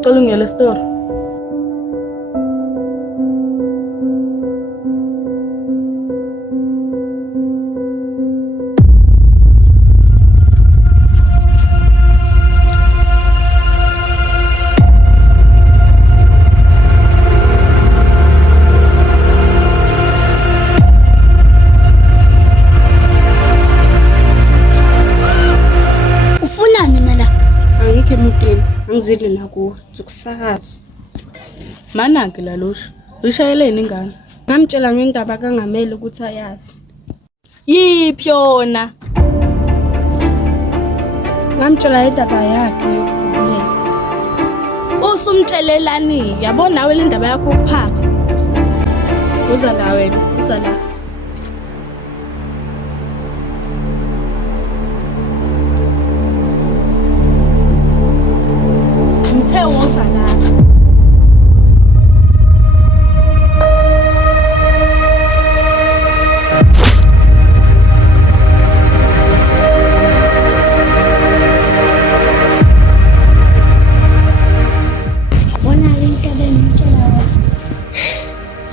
sicela ungiyele story. Emotweni angizidli nakuwe zokusakaza manaki lalusha uyishayeleni ingane ngamtshela ngendaba kangamele ukuthi ayazi Yiphi yona? ngamtshela indaba yakhe yokuguleka Usumtshelelani? Yabona nawe le ndaba yakho ukuphapha. uza la wena uza la ngithe woza la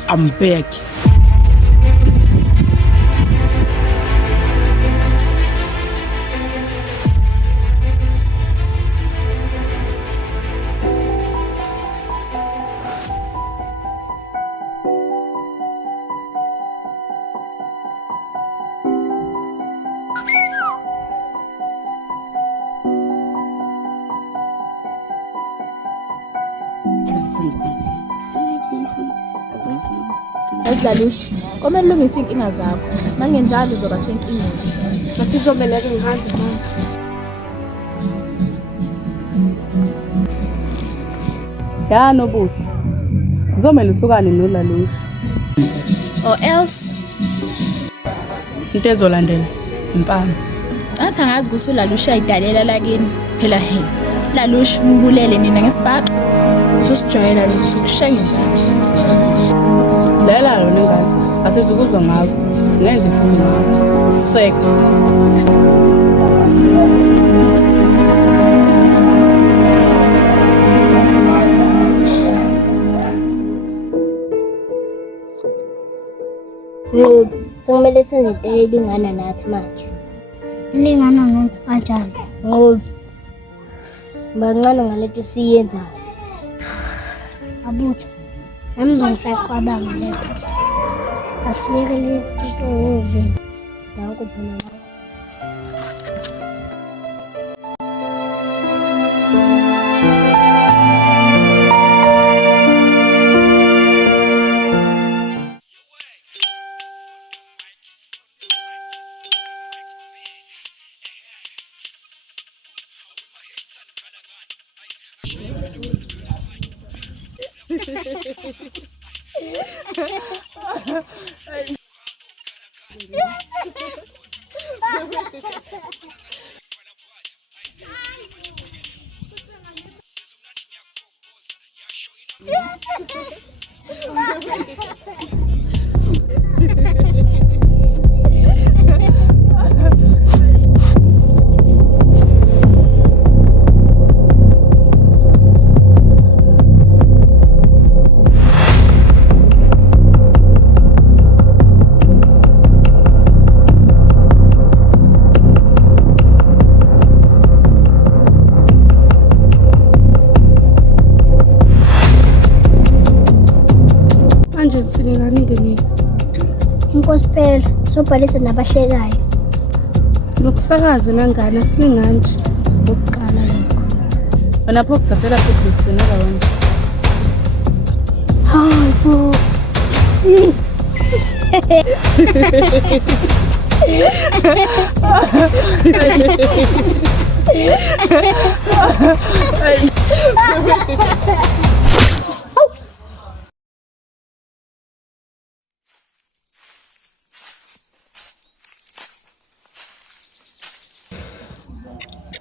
I'm back. Azilalushi, komele ulungise inkinga zakho. Mangenjalo uzoba senkingeni. ngathi kuzomele-ke ngihambe manje Ya nobuhle. Kuzomela uhlukane nolalusha. Or else, Into ezolandela impama. athi angazi ukuthi ulalusha ayidalela lakini. Phela he, lalusha umbulele nina ngesibhaqa. uzosijwayela lezi sokushaya ngempela Lela yona ingane. Asizukuzwa ngawe. Ngenze isizo ngawe. Seka. Ngoba sekumele senze into elingana nathi manje. Lingana nathi kanjani? Ngoba sibancane ngalento siyenzayo. Abutha. Nami ngisaqabanga lento. Asiyekele into ezinhle. Nanku phela manje nisilekanile nini Inkosi phela sobhalisa nabahlekayo. nokusakazwa nangane asilingani nje ukuqala lokho Wena pho kuthathela futhi lisinela wena. Hayi bo.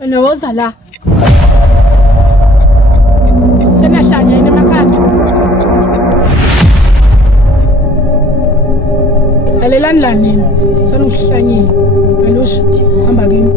wena woza la sengahlanya yini emakhanda alelani la nini sanungihlanyile alusha hamba kimi